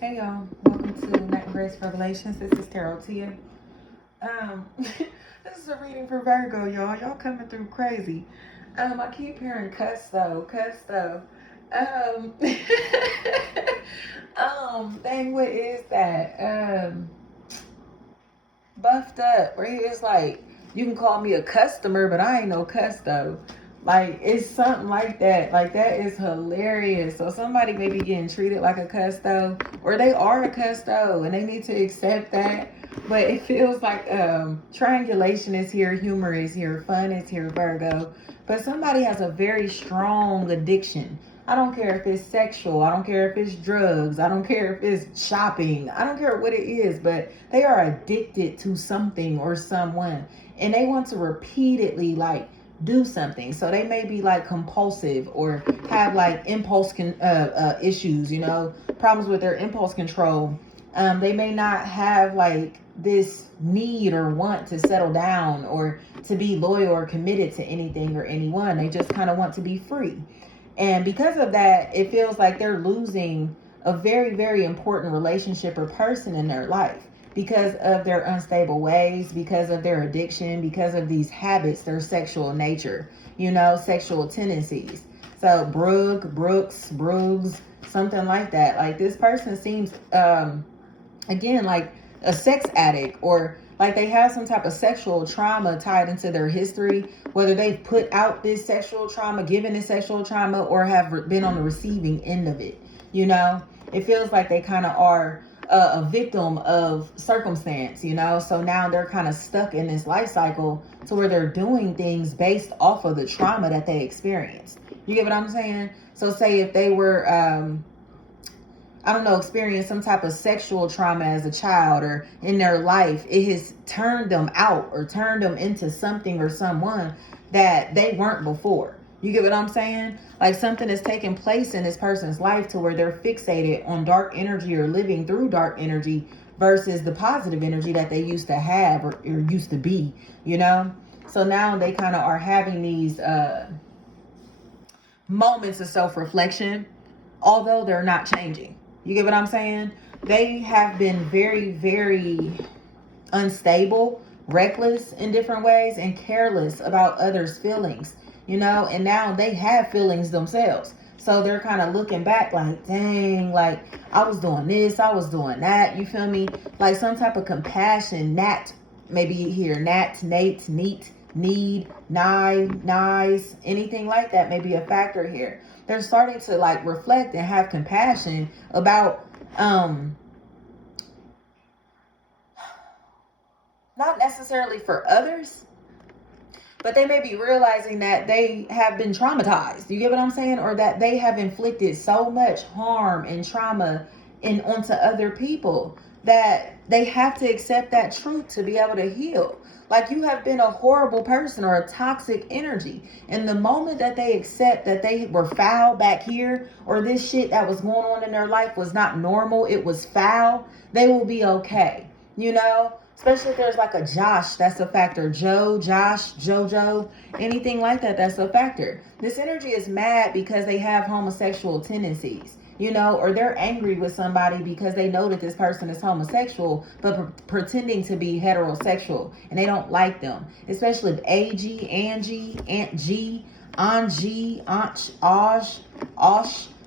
Hey y'all, welcome to Night and Grace Revelations. This is Tarot Tia. This is a reading for Virgo, y'all. Y'all coming through crazy. I keep hearing cuss though. Um, dang, what is that? Buffed up. Where he is like, you can call me a customer, but I ain't no cuss though. Like, it's something like that. Like, that is hilarious. So somebody may be getting treated like a custo, or they are a custo, and they need to accept that. But it feels like triangulation is here, humor is here, fun is here, Virgo. But somebody has a very strong addiction. I don't care if it's sexual. I don't care if it's drugs. I don't care if it's shopping. I don't care what it is, but they are addicted to something or someone. And they want to repeatedly, like, do something. So they may be like compulsive or have like impulse issues, problems with their impulse control. They may not have like this need or want to settle down or to be loyal or committed to anything or anyone. They just kind of want to be free. And because of that, it feels like they're losing a very, very important relationship or person in their life because of their unstable ways, because of their addiction, because of these habits, their sexual nature, sexual tendencies. So Brooks, something like that. Like, this person seems, again, like a sex addict, or like they have some type of sexual trauma tied into their history, whether they've put out this sexual trauma, given this sexual trauma, or have been on the receiving end of it. It feels like they kind of are a victim of circumstance, so now they're kind of stuck in this life cycle to where they're doing things based off of the trauma that they experienced. You get what I'm saying? So say if they were experience some type of sexual trauma as a child or in their life, it has turned them out or turned them into something or someone that they weren't before. You get what I'm saying? Like, something is taking place in this person's life to where they're fixated on dark energy or living through dark energy versus the positive energy that they used to have or used to be, So now they kind of are having these moments of self-reflection, although they're not changing. You get what I'm saying? They have been very, very unstable, reckless in different ways, and careless about others' feelings, and now they have feelings themselves. So they're kind of looking back like, dang, like, I was doing this, I was doing that. You feel me? Like some type of compassion, maybe here, neat, need, nice, anything like that may be a factor here. They're starting to like reflect and have compassion about not necessarily for others, but they may be realizing that they have been traumatized. You get what I'm saying? Or that they have inflicted so much harm and trauma onto other people that they have to accept that truth to be able to heal. Like, you have been a horrible person or a toxic energy. And the moment that they accept that they were foul back here, or this shit that was going on in their life was not normal, it was foul, they will be okay. Especially if there's like a Josh, that's a factor. Josh, Jojo, anything like that, that's a factor. This energy is mad because they have homosexual tendencies, or they're angry with somebody because they know that this person is homosexual, but pretending to be heterosexual, and they don't like them. Especially if Angie, Aunt G, Angie, Aunt Osh.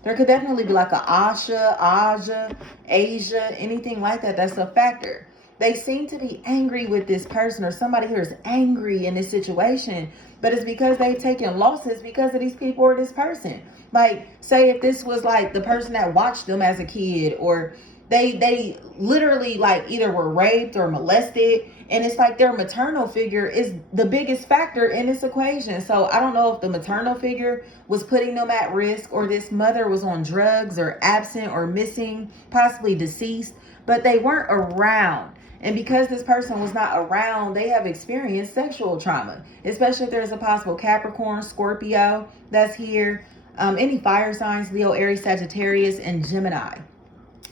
There could definitely be like a Aja, Asia, anything like that. That's a factor. They seem to be angry with this person, or somebody here is angry in this situation, but it's because they've taken losses because of these people or this person. Like, say if this was like the person that watched them as a kid, or they literally like either were raped or molested, and it's like their maternal figure is the biggest factor in this equation. So I don't know if the maternal figure was putting them at risk, or this mother was on drugs or absent or missing, possibly deceased, but they weren't around. And because this person was not around, they have experienced sexual trauma, especially if there's a possible Capricorn, Scorpio that's here, any fire signs, Leo, Aries, Sagittarius, and Gemini.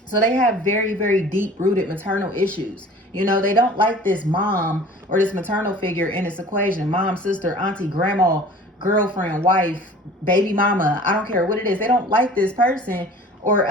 So they have very, very deep-rooted maternal issues. They don't like this mom or this maternal figure in this equation. Mom, sister, auntie, grandma, girlfriend, wife, baby mama. I don't care what it is. They don't like this person or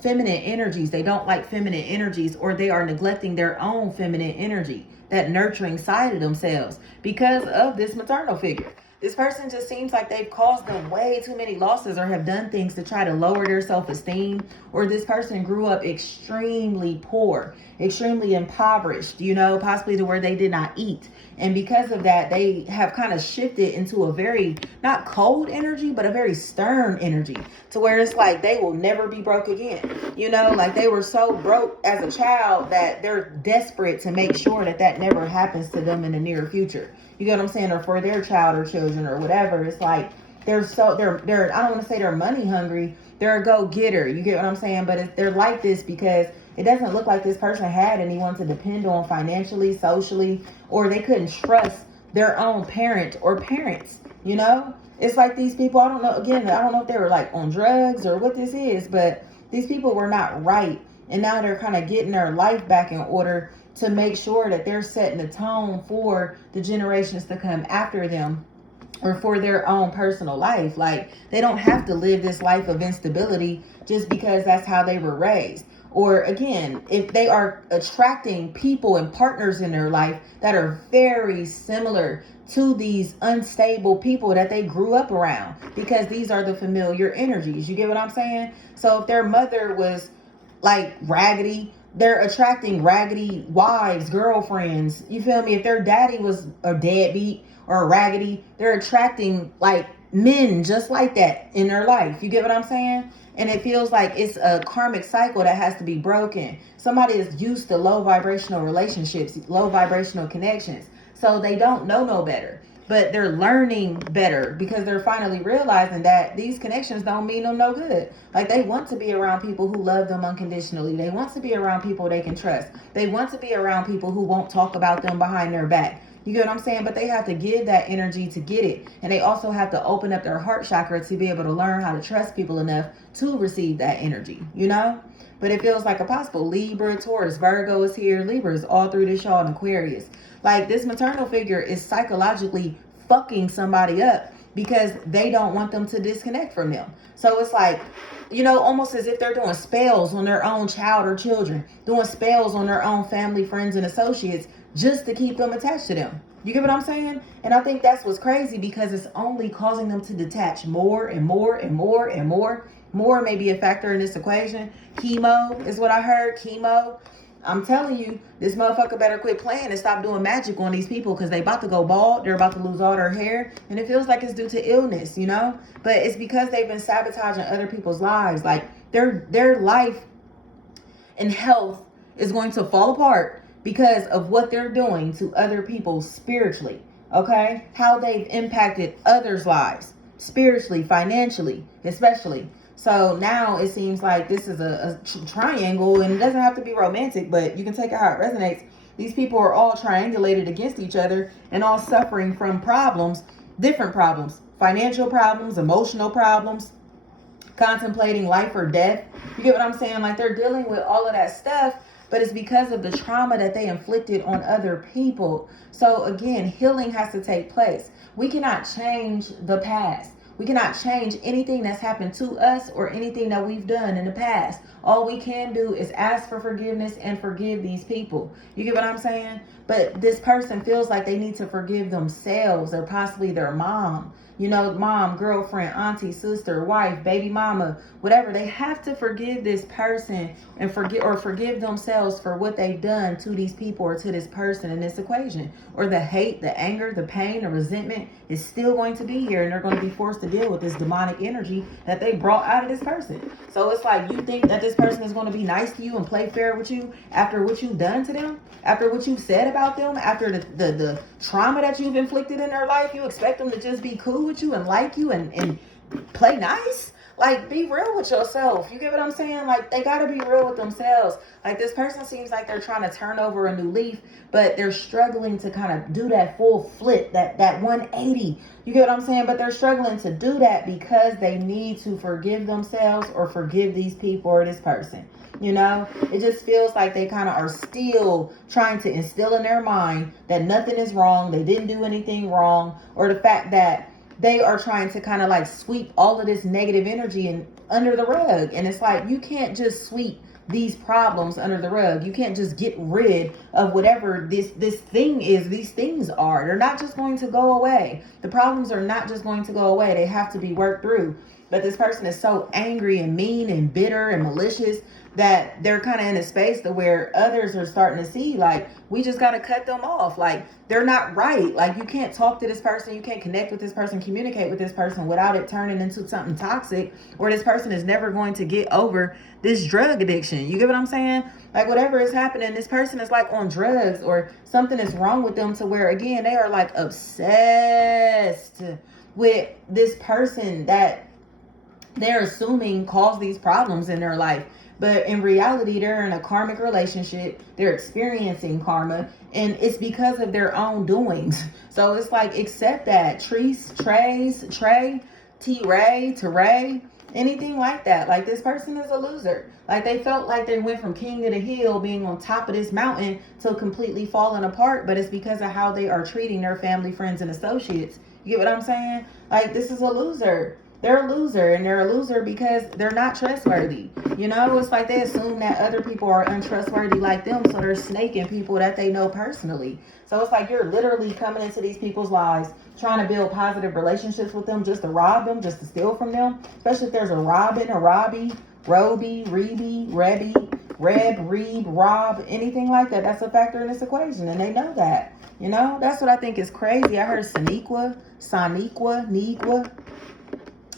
feminine energies. They don't like feminine energies, or they are neglecting their own feminine energy, that nurturing side of themselves, because of this maternal figure. This person just seems like they've caused them way too many losses, or have done things to try to lower their self-esteem. Or this person grew up extremely poor, extremely impoverished, possibly to where they did not eat. And because of that, they have kind of shifted into a very, not cold energy, but a very stern energy, to where it's like they will never be broke again. Like they were so broke as a child that they're desperate to make sure that that never happens to them in the near future. You get what I'm saying? Or for their child or children or whatever. It's like they're I don't want to say they're money hungry. They're a go-getter. You get what I'm saying? But they're like this because it doesn't look like this person had anyone to depend on financially, socially, or they couldn't trust their own parent or parents. It's like these people, I don't know if they were like on drugs or what this is, but these people were not right. And now they're kind of getting their life back in order to make sure that they're setting the tone for the generations to come after them, or for their own personal life. Like, they don't have to live this life of instability just because that's how they were raised. Or again, if they are attracting people and partners in their life that are very similar to these unstable people that they grew up around, because these are the familiar energies. You get what I'm saying? So if their mother was like raggedy, they're attracting raggedy wives, girlfriends. You feel me? If their daddy was a deadbeat or a raggedy, they're attracting like men just like that in their life. You get what I'm saying? And it feels like it's a karmic cycle that has to be broken. Somebody is used to low vibrational relationships, low vibrational connections. So they don't know no better. But they're learning better because they're finally realizing that these connections don't mean them no good. Like, they want to be around people who love them unconditionally. They want to be around people they can trust. They want to be around people who won't talk about them behind their back. You get what I'm saying? But they have to give that energy to get it. And they also have to open up their heart chakra to be able to learn how to trust people enough to receive that energy, But it feels like a possible Libra, Taurus, Virgo is here. Libra is all through this, y'all, and Aquarius. Like, this maternal figure is psychologically fucking somebody up because they don't want them to disconnect from them. So it's like, almost as if they're doing spells on their own child or children, doing spells on their own family, friends, and associates just to keep them attached to them. You get what I'm saying? And I think that's what's crazy, because it's only causing them to detach more and more and more and more. More may be a factor in this equation. Chemo is what I heard. Chemo. I'm telling you, this motherfucker better quit playing and stop doing magic on these people, because they about to go bald. They're about to lose all their hair. And it feels like it's due to illness, But it's because they've been sabotaging other people's lives. Like, their life and health is going to fall apart because of what they're doing to other people spiritually. Okay? How they've impacted others' lives spiritually, financially, especially. So now it seems like this is a triangle, and it doesn't have to be romantic, but you can take it how it resonates. These people are all triangulated against each other and all suffering from problems, different problems, financial problems, emotional problems, contemplating life or death. You get what I'm saying? Like, they're dealing with all of that stuff, but it's because of the trauma that they inflicted on other people. So again, healing has to take place. We cannot change the past. We cannot change anything that's happened to us or anything that we've done in the past. All we can do is ask for forgiveness and forgive these people. You get what I'm saying? But this person feels like they need to forgive themselves, or possibly their mom. Mom, girlfriend, auntie, sister, wife, baby mama, whatever. They have to forgive this person and forgive themselves for what they've done to these people or to this person in this equation. Or the hate, the anger, the pain, the resentment is still going to be here, and they're going to be forced to deal with this demonic energy that they brought out of this person. So it's like, you think that this person is going to be nice to you and play fair with you after what you've done to them, after what you've said about them, after the trauma that you've inflicted in their life. You expect them to just be cool with you and like you and play nice? Like, be real with yourself. You get what I'm saying? Like, they got to be real with themselves. Like, this person seems like they're trying to turn over a new leaf, but they're struggling to kind of do that full flip, that 180. You get what I'm saying? But they're struggling to do that because they need to forgive themselves or forgive these people or this person. It just feels like they kind of are still trying to instill in their mind that nothing is wrong, they didn't do anything wrong, or the fact that they are trying to kind of like sweep all of this negative energy and under the rug. And it's like, you can't just sweep these problems under the rug. You can't just get rid of whatever this thing is. These things are, they're not just going to go away. The problems are not just going to go away. They have to be worked through. But this person is so angry and mean and bitter and malicious that they're kind of in a space to where others are starting to see, like, we just got to cut them off. Like, they're not right. Like, you can't talk to this person, you can't connect with this person, communicate with this person without it turning into something toxic, or this person is never going to get over this drug addiction. You get what I'm saying? Like, whatever is happening, this person is like on drugs, or something is wrong with them, to where, again, they are like obsessed with this person that they're assuming caused these problems in their life. But in reality, they're in a karmic relationship. They're experiencing karma, and it's because of their own doings. So it's like, accept that. Trey, T-Ray, Teray, anything like that. Like, this person is a loser. Like, they felt like they went from king to the hill, being on top of this mountain, to completely falling apart. But it's because of how they are treating their family, friends, and associates. You get what I'm saying? Like, this is a loser. They're a loser, and they're a loser because they're not trustworthy. You know, it's like they assume that other people are untrustworthy like them, so they're snaking people that they know personally. So it's like, you're literally coming into these people's lives, trying to build positive relationships with them, just to rob them, just to steal from them. Especially if there's a Robin, a Robbie, Roby, Reby, Rebby, Reb, Reeb, Rob, anything like that. That's a factor in this equation, and they know that. You know, that's what I think is crazy. I heard Saniqua, Nigua.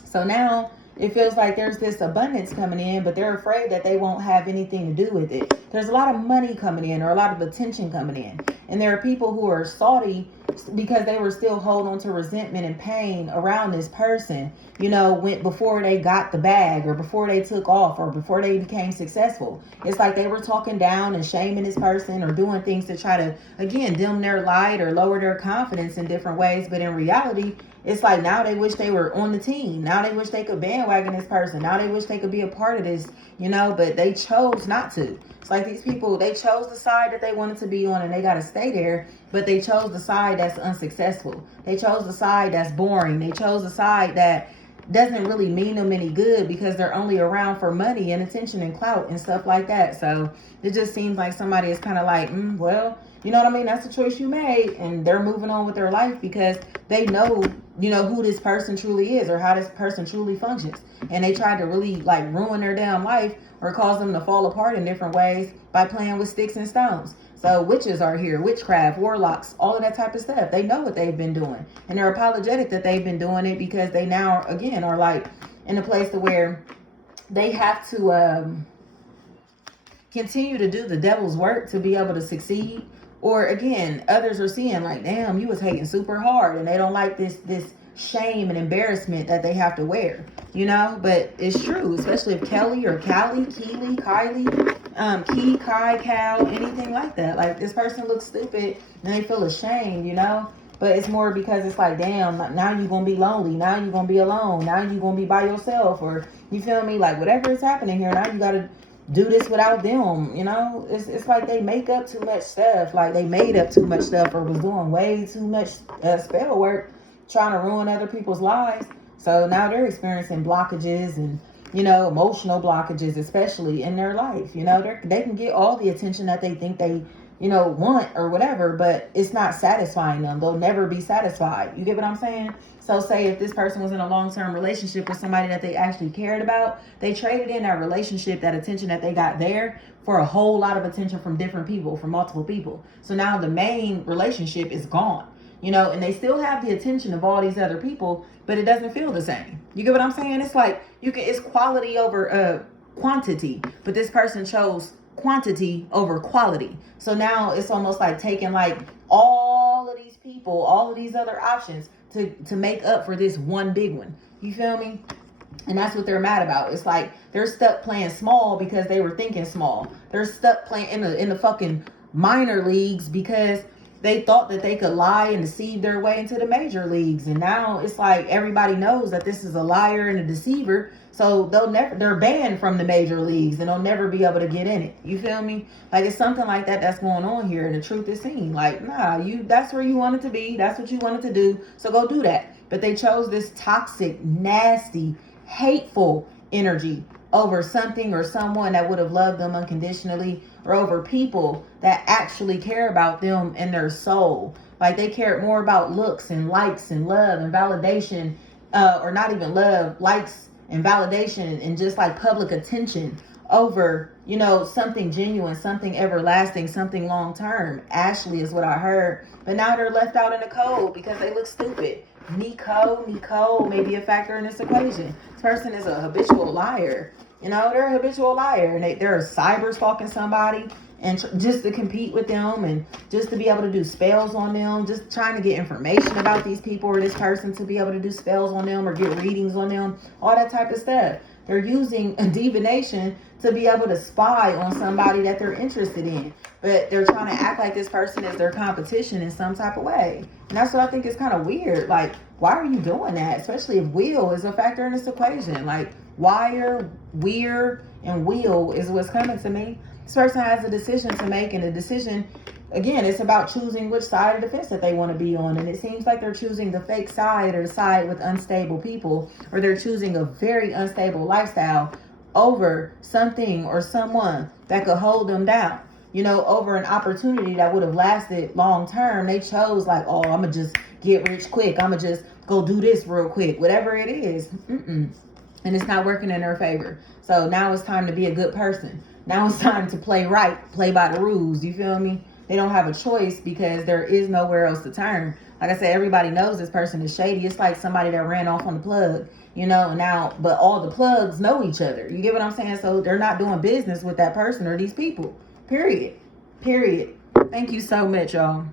So now it feels like there's this abundance coming in, but they're afraid that they won't have anything to do with it. There's a lot of money coming in, or a lot of attention coming in. And there are people who are salty because they were still holding on to resentment and pain around this person, you know, before they got the bag, or before they took off, or before they became successful. It's like they were talking down and shaming this person, or doing things to try to, again, dim their light or lower their confidence in different ways. But in reality, it's like, now they wish they were on the team. Now they wish they could bandwagon this person. Now they wish they could be a part of this, you know, but they chose not to. It's like, these people, they chose the side that they wanted to be on, and they got to stay there, but they chose the side that's unsuccessful. They chose the side that's boring. They chose the side that doesn't really mean them any good, because they're only around for money and attention and clout and stuff like that. So it just seems like somebody is kind of like, well, you know what I mean? That's the choice you made, and they're moving on with their life because they know, you know, who this person truly is, or how this person truly functions. And they tried to really like ruin their damn life, or cause them to fall apart in different ways by playing with sticks and stones. So witches are here, witchcraft, warlocks, all of that type of stuff. They know what they've been doing, and they're apologetic that they've been doing it, because they now, again, are like in a place to where they have to continue to do the devil's work to be able to succeed. Or again, others are seeing like, damn, you was hating super hard, and they don't like this shame and embarrassment that they have to wear, you know. But it's true, especially if Kelly or Callie, Keely, Kylie, Key, Kai, Cal, anything like that. Like, this person looks stupid and they feel ashamed, you know. But it's more because it's like, damn, now you're going to be lonely. Now you're going to be alone. Now you're going to be by yourself. Or, you feel me? Like, whatever is happening here, now you got to do this without them, you know. It's like they make up too much stuff. Like, they made up too much stuff, or was doing way too much spell work, trying to ruin other people's lives. So now they're experiencing blockages, and, you know, emotional blockages, especially in their life. You know, they can get all the attention that they think they, you know, want or whatever, but it's not satisfying them. They'll never be satisfied. You get what I'm saying? So say if this person was in a long-term relationship with somebody that they actually cared about, they traded in that relationship, that attention that they got there, for a whole lot of attention from different people, from multiple people. So now the main relationship is gone, you know, and they still have the attention of all these other people, but it doesn't feel the same. You get what I'm saying? It's like, it's quality over quantity, but this person chose quantity over quality. So now it's almost like taking like all of these people, all of these other options to make up for this one big one. You feel me? And that's what they're mad about. It's like they're stuck playing small because they were thinking small. They're stuck playing in the fucking minor leagues because they thought that they could lie and deceive their way into the major leagues. And now it's like everybody knows that this is a liar and a deceiver. So they're banned from the major leagues, and they'll never be able to get in it. You feel me? Like, it's something like that that's going on here. And the truth is seen. Like, nah, that's where you wanted to be. That's what you wanted to do. So go do that. But they chose this toxic, nasty, hateful energy over something or someone that would have loved them unconditionally, or over people that actually care about them and their soul. Like they cared more about looks and likes and love and validation, or not even love, likes and validation and just like public attention over, you know, something genuine, something everlasting, something long term. Ashley is what I heard. But now they're left out in the cold because they look stupid. Nicole may be a factor in this equation. This person is a habitual liar. You know, they're a habitual liar, and they're cyber stalking somebody and just to compete with them and just to be able to do spells on them, just trying to get information about these people or this person to be able to do spells on them or get readings on them, all that type of stuff. They're using a divination to be able to spy on somebody that they're interested in, but they're trying to act like this person is their competition in some type of way. And that's what I think is kind of weird. Like, why are you doing that? Especially if will is a factor in this equation. Like, wire, weird, and wheel is what's coming to me. This person has a decision to make, and a decision, again, it's about choosing which side of the fence that they want to be on. And it seems like they're choosing the fake side, or the side with unstable people, or they're choosing a very unstable lifestyle over something or someone that could hold them down, you know, over an opportunity that would have lasted long term. They chose like, oh, I'm gonna just get rich quick, I'm gonna just go do this real quick, whatever it is. And it's not working in their favor. So now it's time to be a good person. Now it's time to play right, play by the rules. You feel me? They don't have a choice because there is nowhere else to turn. Like I said, everybody knows this person is shady. It's like somebody that ran off on the plug, you know, now, but all the plugs know each other. You get what I'm saying? So they're not doing business with that person or these people. Period. Thank you so much, y'all.